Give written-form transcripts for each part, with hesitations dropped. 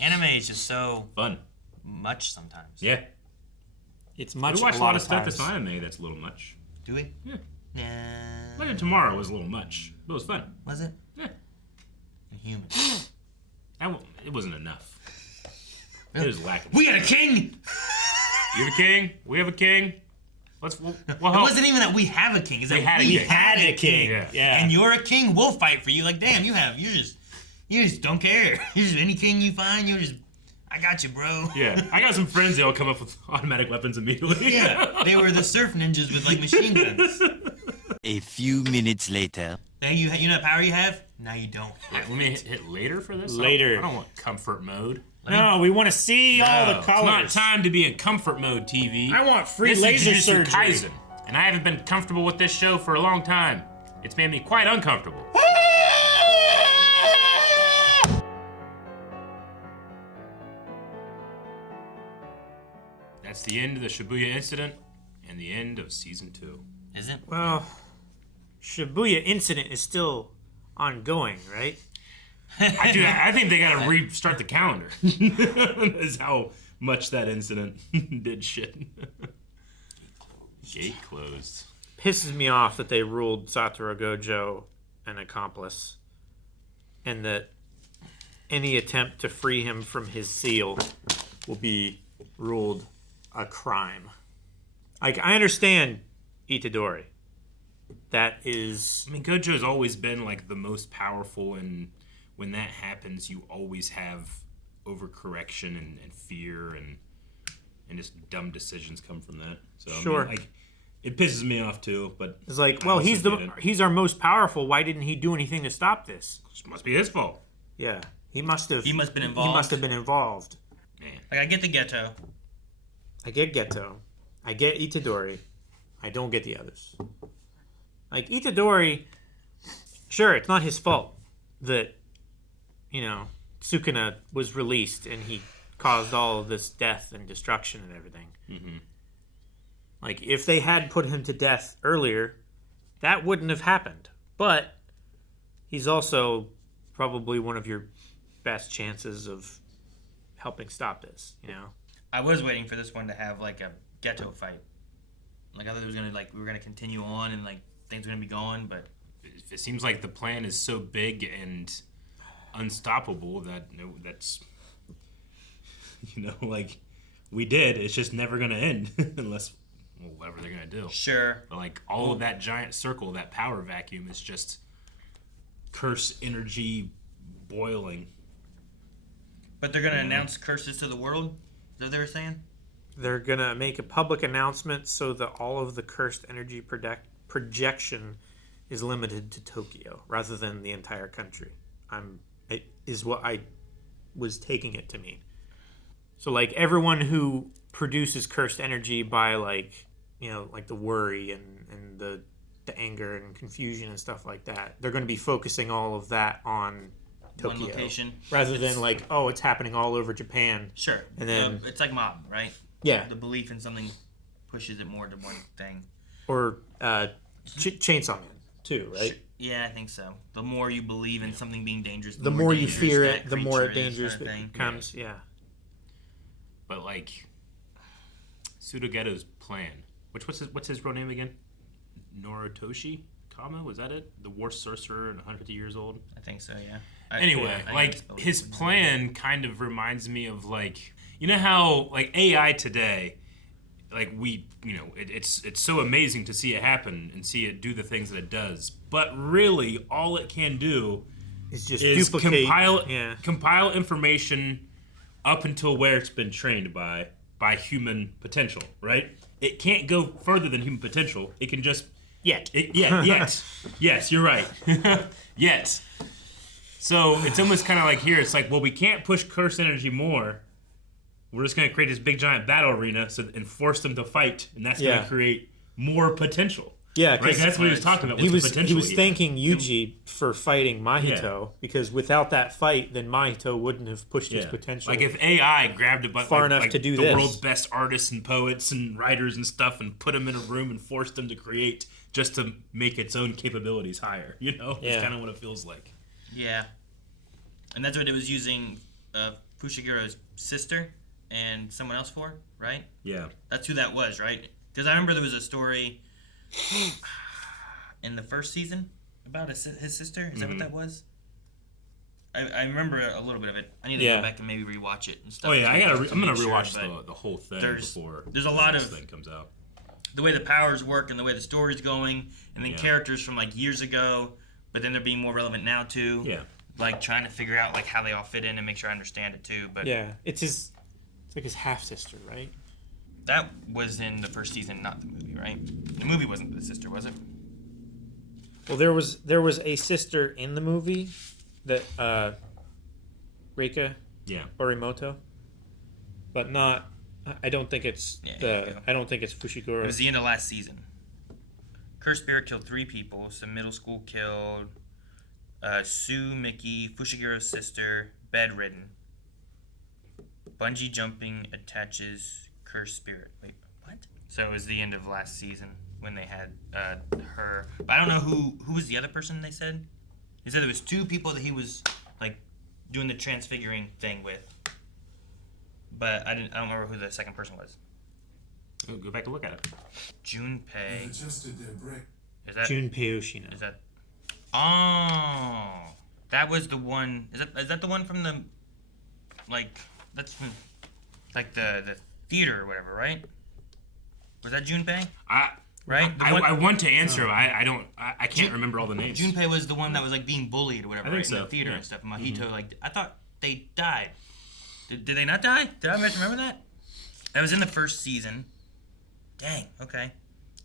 Anime is just so fun. Much sometimes. Yeah. It's much. We watch a lot of stuff that's anime that's a little much. Do we? Yeah. Yeah. Like Tomorrow was a little much, but it was fun. Was it? Yeah. Human. It wasn't enough. It was lacking. We got a king! You have a king? We have a king? We'll it wasn't even that we have a king. It's that we had a king. Yeah. And you're a king, we'll fight for you. Like, damn, you just don't care. You're just any king you find, I got you, bro. Yeah. I got some friends that'll come up with automatic weapons immediately. Yeah. They were the surf ninjas with, like, machine guns. A few minutes later. Now you know the power you have? Now you don't. Let me hit later for this? Later. I don't want comfort mode. No, we want to see all the colors. It's not time to be in comfort mode, TV. I want free laser surgery. This is Jujutsu Kaisen, and I haven't been comfortable with this show for a long time. It's made me quite uncomfortable. That's the end of the Shibuya Incident and the end of Season 2. Is it? Well, Shibuya Incident is still ongoing, right? I think they gotta restart the calendar. Is how much that incident did shit. Gate closed. Pisses me off that they ruled Satoru Gojo an accomplice, and that any attempt to free him from his seal will be ruled a crime. Like, I understand Itadori. That is... I mean, Gojo's always been, like, the most powerful, and when that happens, you always have overcorrection and fear, and just dumb decisions come from that. So, sure. I mean, like, it pisses me off, too, but... It's like, well, he's our most powerful. Why didn't he do anything to stop this? It must be his fault. Yeah. He must have been involved. He must have been involved. Man. Like, I get the Geto. I get Geto. I get Itadori. I don't get the others. Like, Itadori, sure, it's not his fault that, Sukuna was released and he caused all of this death and destruction and everything. Mm-hmm. Like, if they had put him to death earlier, that wouldn't have happened. But he's also probably one of your best chances of helping stop this, I was waiting for this one to have, like, a Geto fight. Like, I thought it was we were gonna continue on and, like, things were gonna be going, but... It seems like the plan is so big and unstoppable that's... like, we did. It's just never gonna end unless... whatever they're gonna do. Sure. But, like, all of that giant circle, that power vacuum is just curse energy boiling. But they're gonna announce curses to the world? Is that what they were saying? They're going to make a public announcement so that all of the cursed energy projection is limited to Tokyo rather than the entire country. It is what I was taking it to mean. So, like, everyone who produces cursed energy by, like, like the worry and the anger and confusion and stuff like that, they're going to be focusing all of that on Tokyo. One location. Rather than, like, it's happening all over Japan. Sure. And then... it's like mob, right? Yeah. The belief in something pushes it more to one thing. Or Chainsaw Man, too, right? Yeah, I think so. The more you believe in something being dangerous, the more you fear it, the more dangerous it becomes. Yeah. But, like, Pseudo-Geto's plan. What's his real name again? Noritoshi Kama? Was that it? The worst sorcerer and 150 years old? I think so, yeah. Anyway, his plan kind of reminds me of, like... You know how, like, AI today, like, it's so amazing to see it happen and see it do the things that it does. But really, all it can do is just duplicate, compile information up until where it's been trained by human potential, right? It can't go further than human potential. It can just... Yet. Yes, you're right. Yet. So it's almost kind of like here, it's like, well, we can't push curse energy more. We're just going to create this big giant battle arena and force them to fight, and that's going to create more potential. Yeah, right? That's what he was talking about. He was thanking Yuji for fighting Mahito because without that fight, then Mahito wouldn't have pushed his potential. Like if AI grabbed far enough to do the world's best artists and poets and writers and stuff and put them in a room and forced them to create just to make its own capabilities higher, It's kind of what it feels like. Yeah, and that's what it was using Fushigiro's sister and someone else for, right? Yeah. That's who that was, right? Because I remember there was a story in the first season about his sister. Is that what that was? I remember a little bit of it. I need to go back and maybe rewatch it and stuff. Oh yeah, I'm gonna sure, rewatch the whole thing before there's a lot of thing comes out. The way the powers work and the way the story's going, and then characters from like years ago, but then they're being more relevant now too. Yeah. Like trying to figure out like how they all fit in and make sure I understand it too. But yeah, it's like his half sister, right? That was in the first season, not the movie, right? The movie wasn't the sister, was it? Well, there was a sister in the movie that Reika Orimoto, but not. I don't think it's I don't think it's Fushiguro. It was the end of last season. Cursed Spirit killed 3 people. Some middle school killed. Sue, Mickey, Fushigiro's sister, bedridden. Bungee jumping attaches Cursed Spirit. Wait, what? So it was the end of last season when they had her. But I don't know who was the other person they said. He said there was 2 people that he was like doing the transfiguring thing with. But I don't remember who the second person was. Oh, go back and look at it. Junpei. Is that Junpei Yoshino. Is that? Oh, that was the one. Is that the one from the like? That's from like the theater or whatever, right? Was that Junpei? Right? I want to answer. I can't remember all the names. Junpei was the one that was like being bullied or whatever, right? So. In the theater and stuff. Mahito, like I thought they died. Did they not die? Did I remember that? That was in the first season. Dang. Okay.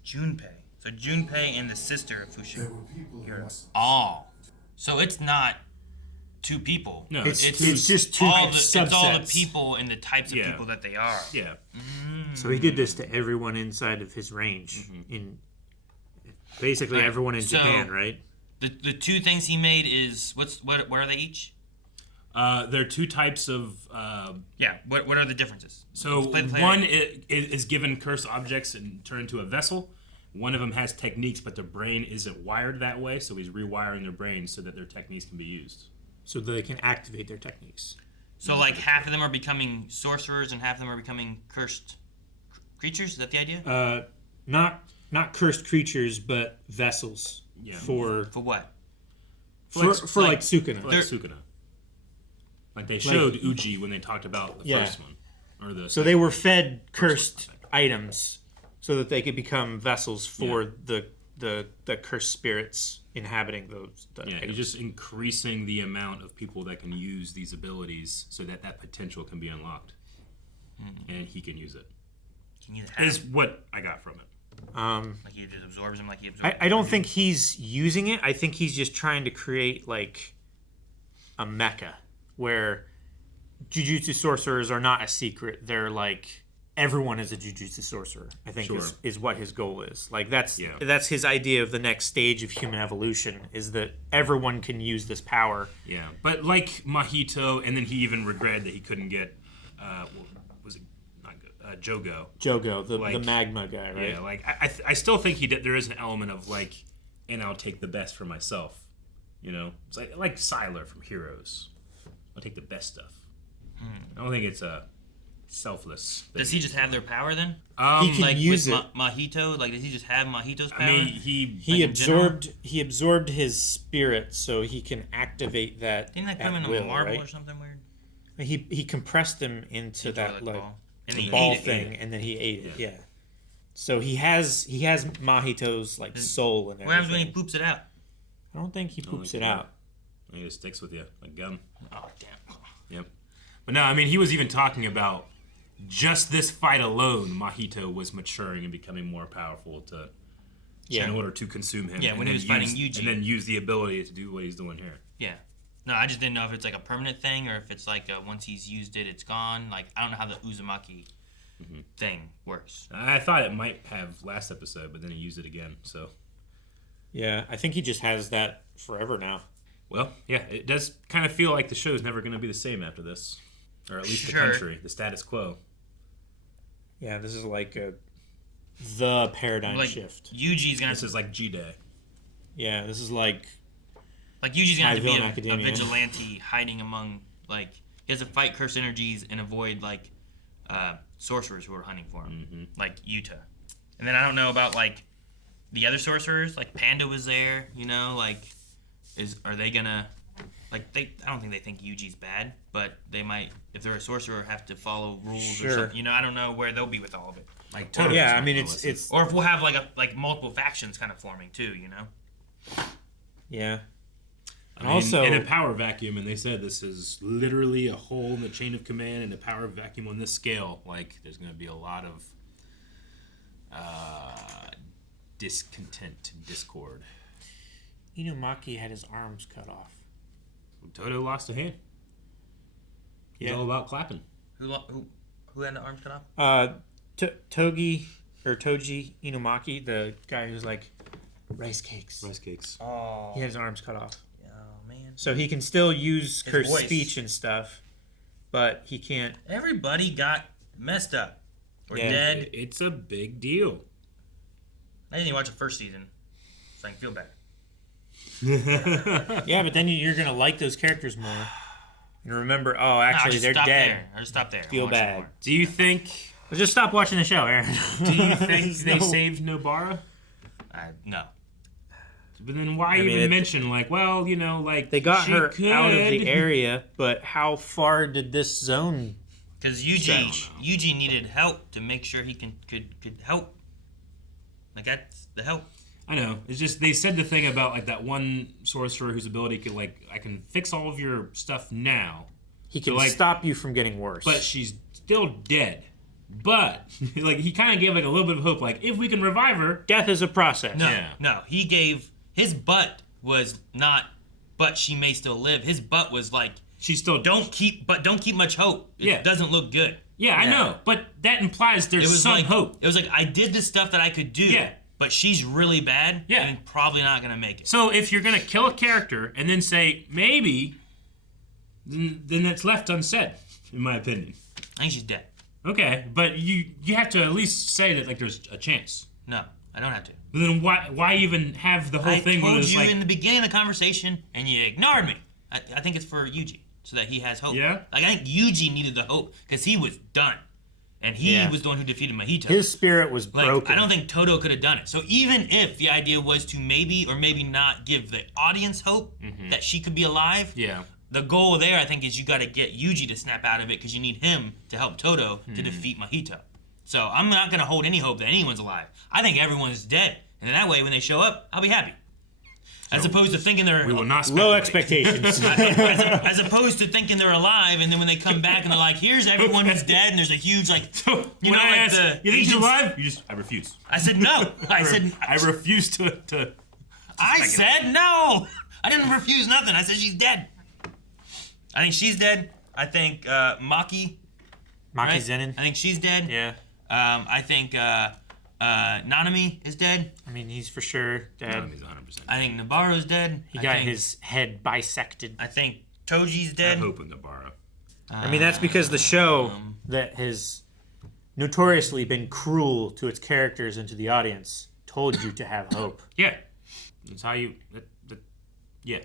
Junpei. So Junpei and the sister of Fushiguro. Oh. So it's not 2 people. No, it's just 2 subsets. It's all the people and the types of people that they are. Yeah. So he did this to everyone inside of his range, in basically everyone in Japan, right? The 2 things he made is what are they each? There are 2 types of. What are the differences? So one is given cursed objects and turned into a vessel. One of them has techniques, but their brain isn't wired that way, so he's rewiring their brain so that their techniques can be used. So they can activate their techniques. So like half of them are becoming sorcerers and half of them are becoming cursed creatures? Is that the idea? Not cursed creatures, but vessels. Yeah. For what? For like Sukuna. For like Sukuna. Like they showed Uji when they talked about the first one. So they were fed cursed items so that they could become vessels for the cursed spirits inhabiting those items. You're just increasing the amount of people that can use these abilities so that potential can be unlocked. And he can use it. Is what I got from it. Like he just absorbs them like he absorbs I don't think he's using it. I think he's just trying to create like a mecha where Jujutsu sorcerers are not a secret. They're like everyone is a Jujutsu sorcerer. I think is what his goal is. Like that's his idea of the next stage of human evolution is that everyone can use this power. Yeah, but like Mahito, and then he even regretted that he couldn't get was it not good? Jogo, the magma guy, right? Yeah, like I still think there is an element of like, and I'll take the best for myself. You know, it's like Sylar from Heroes. I'll take the best stuff. I don't think it's a selfless thing. Does he just have their power then? He can use it. Mahito, like does he just have Mahito's power? I mean, he absorbed his spirit, so he can activate that. Didn't that come in a marble or something weird? He compressed him into that like ball. And he ball ate thing, and then he ate it. Yeah. So he has Mahito's like soul and everything. What happens when he poops it out? I don't think he poops it out. I think it sticks with you like gum. Oh damn. Yep. But no, I mean he was even talking about just this fight alone. Mahito was maturing and becoming more powerful in order to consume him. Yeah, when he was fighting Yuji, and then use the ability to do what he's doing here. Yeah. No, I just didn't know if it's like a permanent thing or if it's like once he's used it, it's gone. Like I don't know how the Uzumaki thing works. I thought it might have last episode, but then he used it again. So. Yeah, I think he just has that forever now. Well, yeah, it does kind of feel like the show is never going to be the same after this. Or at least the country, the status quo. Yeah, this is like the paradigm shift. Yuji's going to... This is like G-Day. Yeah, this is like... Like, Yuji's going to have to be a vigilante hiding among, like... he has to fight cursed energies and avoid like sorcerers who are hunting for him, like Yuta. And then I don't know about like the other sorcerers. Like Panda was there, you know. Like, are they gonna like I don't think they think Yuji's bad, but they might, if they're a sorcerer, have to follow rules or something. You know, I don't know where they'll be with all of it. Like Todo. Yeah, I mean it's or if we'll have like multiple factions kind of forming too, you know. Yeah. I mean, also, in a power vacuum, and they said this is literally a hole in the chain of command, and a power vacuum on this scale, like, there's going to be a lot of discontent and discord. Inumaki had his arms cut off. Todo lost a hand. He's all about clapping. Who had the arms cut off? Toji Inumaki, the guy who's like rice cakes. Rice cakes. Oh. He had his arms cut off. Man. So he can still use His cursed voice. speech and stuff, but he can't. Everybody got messed up or dead. It's a big deal. I didn't even watch the first season, so I can feel better. Yeah, but then you're gonna like those characters more and remember. Oh, actually, they're dead. I just stopped there. Feel bad. Do you think? Let's just stop watching the show, Aaron. Do you think they saved Nobara? No. But then why mention, like, well, you know, like... They got her could. out of the area, but how far did this zone... Because Yuji needed help to make sure he could help. Like, that's the help. I know. It's just, they said the thing about, like, that one sorcerer whose ability could, like, I can fix all of your stuff now. He can stop you from getting worse. But she's still dead. But, like, he kind of gave, like, a little bit of hope. Like, if we can revive her... Death is a process. No, he gave... His butt was not, but she may still live. His butt was like, she's still... Don't keep much hope. It doesn't look good. Yeah, I know. But that implies there's some hope. It was like, I did the stuff that I could do. Yeah. But she's really bad. Yeah. And probably not going to make it. So if you're going to kill a character and then say, maybe, then that's left unsaid, in my opinion. I think she's dead. Okay, but you have to at least say that, like, there's a chance. No, I don't have to. But then why even have the whole thing? I told you in the beginning of the conversation, and you ignored me. I think it's for Yuji, so that he has hope. Yeah? Like, I think Yuji needed the hope, because he was done. And he was the one who defeated Mahito. His spirit was broken. I don't think Todo could have done it. So even if the idea was to maybe or maybe not give the audience hope that she could be alive, the goal there, I think, is you got to get Yuji to snap out of it, because you need him to help Todo to defeat Mahito. So I'm not going to hold any hope that anyone's alive. I think everyone's dead. And that way, when they show up, I'll be happy. As opposed to thinking they're... We will not low expectations. as opposed to thinking they're alive, and then when they come back and they're like, here's everyone who's dead, and there's a huge, like... you know, like the... You think she's alive? I refuse. I said no. I refuse to I said no. I didn't refuse nothing. I said she's dead. I think she's dead. I think Maki Zenin. I think she's dead. Yeah. I think Nanami is dead. I mean, he's for sure dead. Nanami's 100% dead. I think Nabaro's dead. He got his head bisected. I think Toji's dead. I'm hoping Nobara. I mean, that's because the show that has notoriously been cruel to its characters and to the audience told you to have hope. Yeah. That's how you... yeah.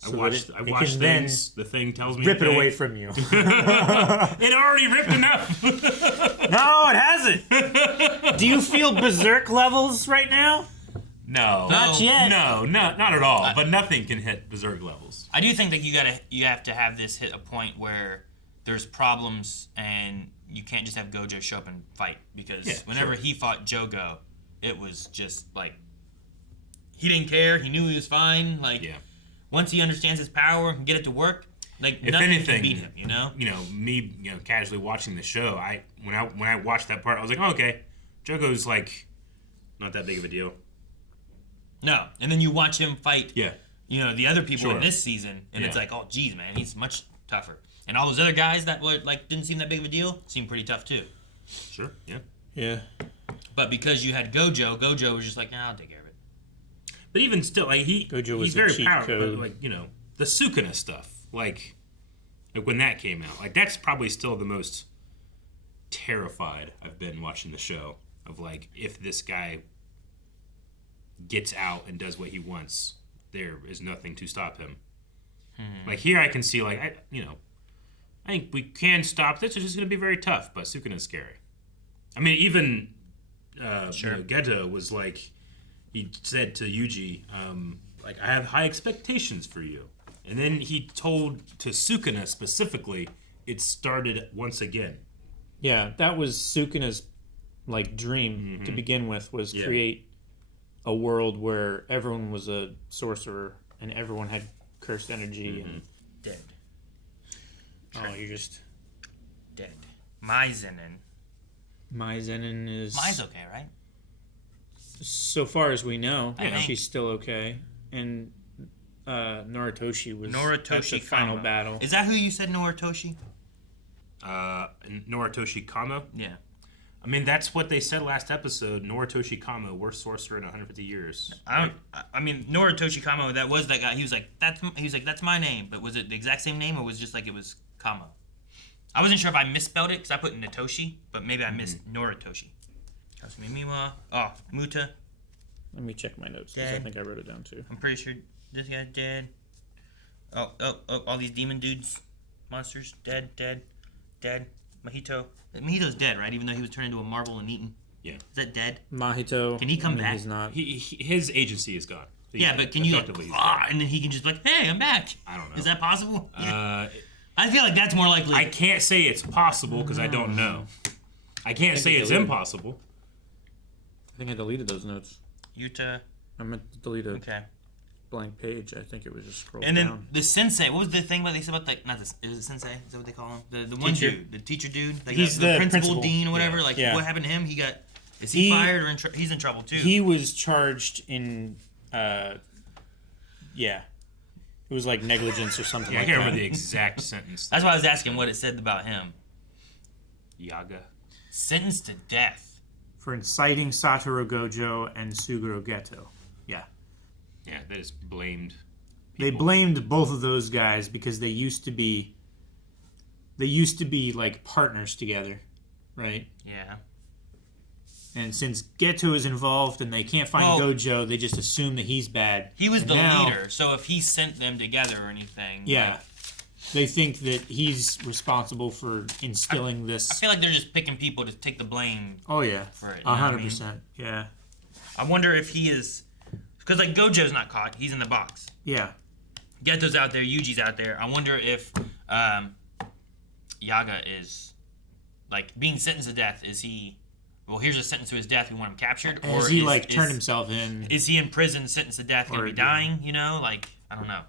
So I watched things. The thing tells me rip it away from you. It already ripped enough. No, it hasn't. Do you feel berserk levels right now? No, not yet. No, not at all. But nothing can hit berserk levels. I do think that you have to have this hit a point where there's problems and you can't just have Gojo show up and fight, because whenever he fought Jogo, it was just like he didn't care. He knew he was fine. Like. Once he understands his power and get it to work, like if nothing anything, can beat him, you know? Me, casually watching the show, when I watched that part, I was like, oh, okay, Jogo's like not that big of a deal. No, and then you watch him fight, the other people in this season, and it's like, oh, geez, man, he's much tougher. And all those other guys that were like didn't seem that big of a deal seem pretty tough too. Sure, yeah. Yeah. But because you had Gojo was just like, nah, I'll take care of it. But even still, like Gojo was he's very powerful. code. Like the Sukuna stuff, like when that came out, like that's probably still the most terrified I've been watching the show. Of like, if this guy gets out and does what he wants, there is nothing to stop him. Like here, I can see like I think we can stop this. It's just going to be very tough, but Sukuna's scary. I mean, even Geto was like, he said to Yuji, like, I have high expectations for you. And then he told to Sukuna specifically, it started once again. Yeah, that was Sukuna's like dream to begin with, was create a world where everyone was a sorcerer and everyone had cursed energy and Dead. oh, you're just Dead. Mai Zenin. Mai Zenin is Mai's okay, right? so far as we know. I think. She's still okay, and Noritoshi was at Noritoshi the final Kamo. battle. Is that who you said, Noritoshi? Noritoshi Kamo? Yeah. I mean, that's what they said last episode. Noritoshi Kamo, worst sorcerer in 150 years. I mean, Noritoshi Kamo. That was that guy. He was like, that's my name. But was it the exact same name, or was it just like it was Kamo? I wasn't sure if I misspelled it because I put Natoshi, but maybe I missed Noritoshi. Kasumi Miwa. Oh, Muta. Let me check my notes because I Dead. think I wrote it down too. I'm pretty sure this guy's dead. Oh, all these demon dudes, monsters, dead. Mahito. Mahito's dead, right? Even though he was turned into a marble and eaten. Yeah. Is that dead? Mahito. Can he come I mean, back? He's not. His agency is gone. Yeah, but can you Effectively, he's and then he can just be like, hey, I'm back. I don't know. Is that possible? gone. I feel like that's more likely. I can't say it's possible because I don't know. I can't say it's impossible. I think I deleted those notes. Yuta. I meant to delete a Okay. blank page. I think it was just scrolled And then down. the sensei. What was the thing about they said about the not this? Is it sensei? Is that what they call him? The one Teacher. dude, the teacher dude. Like He's the the principal principal. dean or whatever. Yeah. Like Yeah. what happened to him? Is he He- fired or he's in trouble too? He was charged in, yeah, it was like negligence or something Yeah, I like can't that. remember the exact sentence. That's why I was asking what it said about him. Yaga. Sentenced to death. For inciting Satoru Gojo and Suguru-Geto. Yeah. Yeah, they just blamed They people. blamed both of those guys because they used to be like partners together, right? Yeah. And since Geto is involved and they can't find Well- Gojo, they just assume that he's bad. He was And the now- leader, so if he sent them together or anything, Yeah. like, They think that he's responsible for instilling I this. feel like they're just picking people to take the blame. Oh yeah, For it, you know what I mean? 100%. Yeah, I wonder if he is, because like Gojo's not caught; he's in the box. yeah. Geto's out there, Yuji's out there. I wonder if Yaga is like being sentenced to death. Is he? Well, here's a sentence to his death. We want him captured, or Has he like turned himself in? Is he in prison, sentenced to death, gonna Or, be yeah. dying? You know, like I don't know.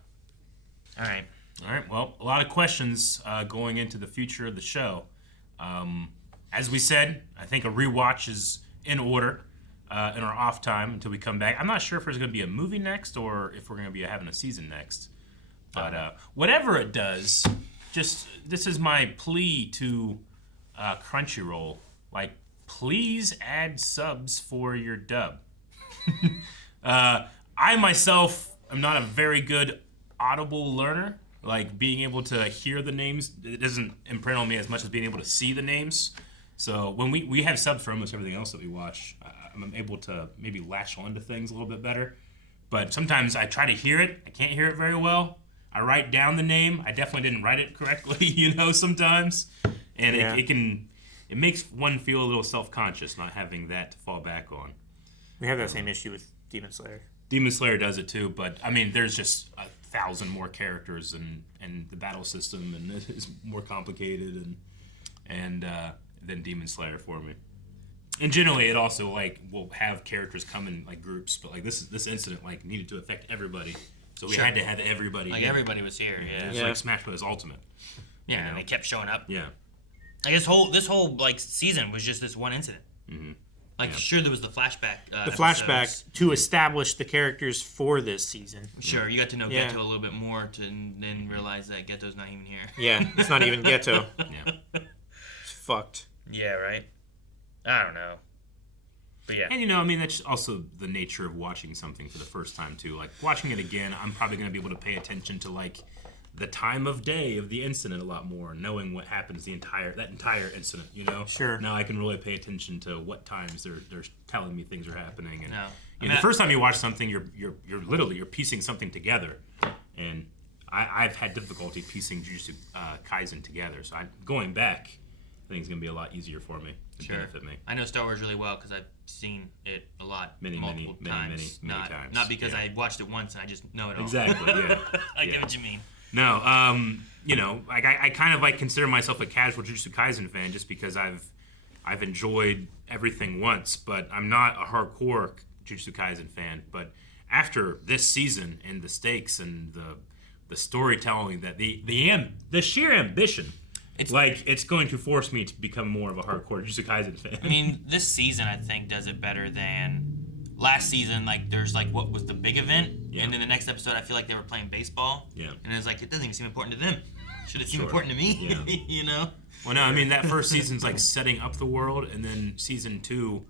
All right. All right. Well, a lot of questions going into the future of the show. As we said, I think a rewatch is in order in our off time until we come back. I'm not sure if there's going to be a movie next or if we're going to be having a season next. But whatever it does, just this is my plea to Crunchyroll. Like, please add subs for your dub. I myself am not a very good Audible learner. Like, being able to hear the names, it doesn't imprint on me as much as being able to see the names. So when we have subs for almost everything else that we watch, I'm able to maybe latch on to things a little bit better. But sometimes I try to hear it. I can't hear it very well. I write down the name. I definitely didn't write it correctly, sometimes. And Yeah. it makes one feel a little self-conscious not having that to fall back on. We have that same issue with Demon Slayer. Demon Slayer does it too, but I mean, there's just 1,000 more characters and the battle system and it is more complicated and than Demon Slayer for me. And generally, it also will have characters come in groups, but this incident needed to affect everybody, so we had to have everybody. Like here. everybody was here. Yeah. It's Yeah. like Smash Bros. Ultimate. Yeah, and they kept showing up. Yeah. Like this whole season was just this one incident. Mm-hmm. Sure, there was the flashback. The flashback to establish the characters for this season. Sure, you got to know Yeah. Geto a little bit more to then realize that Geto's not even here. Yeah, it's not even Geto. Yeah. It's fucked. Yeah, right. I don't know, but yeah. And that's also the nature of watching something for the first time too. Like watching it again, I'm probably going to be able to pay attention to the time of day of the incident a lot more, knowing what happens that entire incident. Sure. Now I can really pay attention to what times they're telling me things are happening. And No. the first time you watch something, you're literally piecing something together, and I've had difficulty piecing Jujutsu Kaisen together. So going back, I think it's going to be a lot easier for me to benefit me. I know Star Wars really well because I've seen it a lot, multiple times. Many times. Not because I watched it once and I just know it all. Exactly, yeah. I get what you mean. No, I kind of consider myself a casual Jujutsu Kaisen fan just because I've enjoyed everything once, but I'm not a hardcore Jujutsu Kaisen fan. But after this season and the stakes and the storytelling, that the sheer ambition, it's going to force me to become more of a hardcore Jujutsu Kaisen fan. I mean, this season I think does it better than last season. There's what was the big event, and then the next episode I feel like they were playing baseball. Yeah. And it's it doesn't even seem important to them. Should it seem important to me? Yeah. Well, no, I mean that first season's setting up the world, and then season 2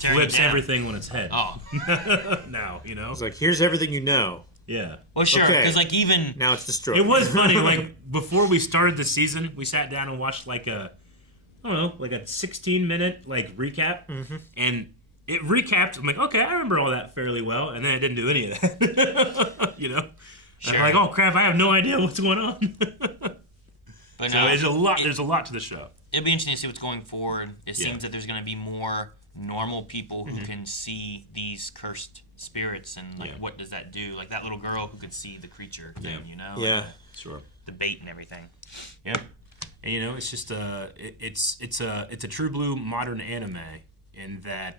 flips everything on its head. Oh. Now, It's here's everything you know. Yeah. Well, sure, because even now it's destroyed. It was funny. Before we started the season, we sat down and watched a 16-minute recap, and it recapped. I'm okay, I remember all that fairly well, and then I didn't do any of that. Sure. I'm oh crap, I have no idea what's going on. But so there's a lot to the show. It'll be interesting to see what's going forward. It seems that there's going to be more normal people who can see these cursed spirits, and what does that do? That little girl who could see the creature thing, Yeah, sure. The bait and everything. Yeah, and it's just it's a true blue modern anime in that,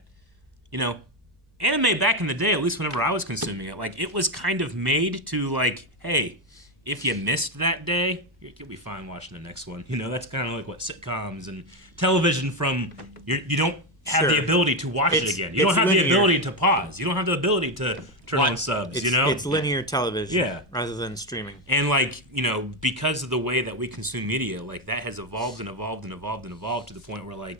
anime back in the day, at least whenever I was consuming it, it was kind of made to hey, if you missed that day, you'll be fine watching the next one. That's kind of what sitcoms and television from you don't have the ability to watch it again. You don't have the ability to pause. You don't have the ability to turn on subs, It's linear television Yeah. rather than streaming. And because of the way that we consume media, that has evolved and evolved and evolved and evolved to the point where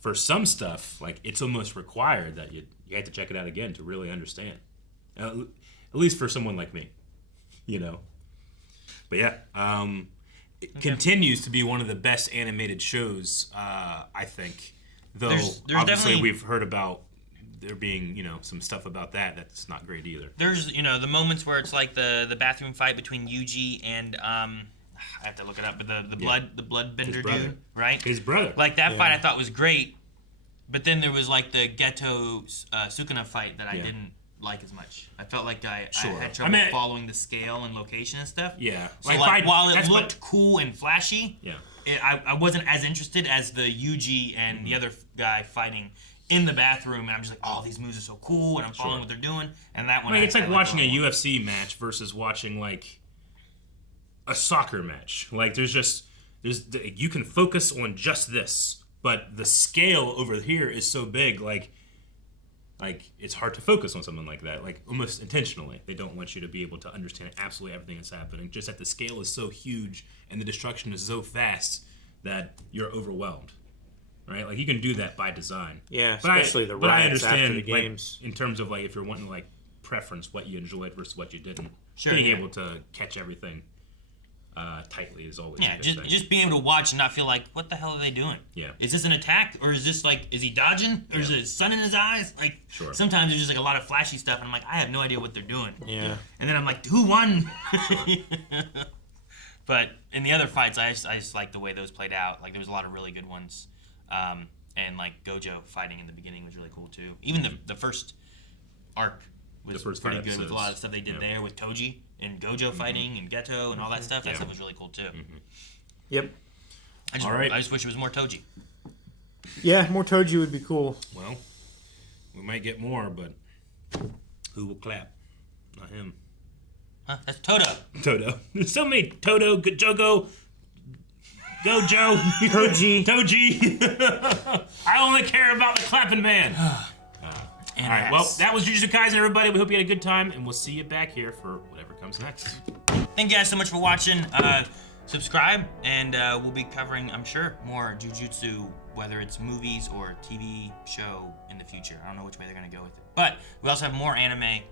for some stuff, it's almost required that you have to check it out again to really understand. At least for someone like me, But yeah, it continues to be one of the best animated shows, I think. Though there's obviously we've heard about there being, some stuff about that's not great either. There's, the moments where it's the bathroom fight between Yuji and I have to look it up, but the bloodbender dude, right? His brother. That fight I thought was great, but then there was the Geto Sukuna fight that I didn't like as much. I felt I had trouble following the scale and location and stuff. Yeah. So while it looked cool and flashy, I wasn't as interested as the Yuji and the other guy fighting in the bathroom, and I'm just oh, these moves are so cool, and I'm following what they're doing. And that one, it's watching a UFC match versus watching a soccer match. There's you can focus on just this, but the scale over here is so big, it's hard to focus on something like that, almost intentionally. They don't want you to be able to understand absolutely everything that's happening, just that the scale is so huge and the destruction is so fast that you're overwhelmed, right? You can do that by design. Yeah, especially the riots after the games. In terms of if you're wanting to preference what you enjoyed versus what you didn't, sure, being able to catch everything tightly is always a good thing. Just being able to watch and not feel what the hell are they doing? Yeah. Is this an attack, or is this is he dodging, or is it sun in his eyes? Sure. Sometimes there's just a lot of flashy stuff, and I'm I have no idea what they're doing. Yeah. And then I'm who won? But in the other fights, I just like the way those played out. There was a lot of really good ones, and Gojo fighting in the beginning was really cool too. Even the first arc was pretty good with a lot of stuff they did there with Toji and Gojo fighting and Geto and all that stuff. That stuff was really cool too. Yep. I just wish it was more Toji. Yeah, more Toji would be cool. Well, we might get more, but who will clap? Not him. Huh? That's Todo. Todo. There's so many Todo, Jogo, Gojo, Toji. I only care about the clapping man. All right, well, that was Jujutsu Kaisen, everybody. We hope you had a good time, and we'll see you back here for whatever comes next. Thank you guys so much for watching. Subscribe, and we'll be covering, I'm sure, more Jujutsu, whether it's movies or TV show in the future. I don't know which way they're going to go with it. But we also have more anime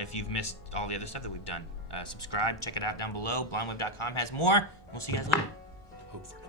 if you've missed all the other stuff that we've done. Subscribe, check it out down below. Blindwave.com has more. We'll see you guys later. Hope for the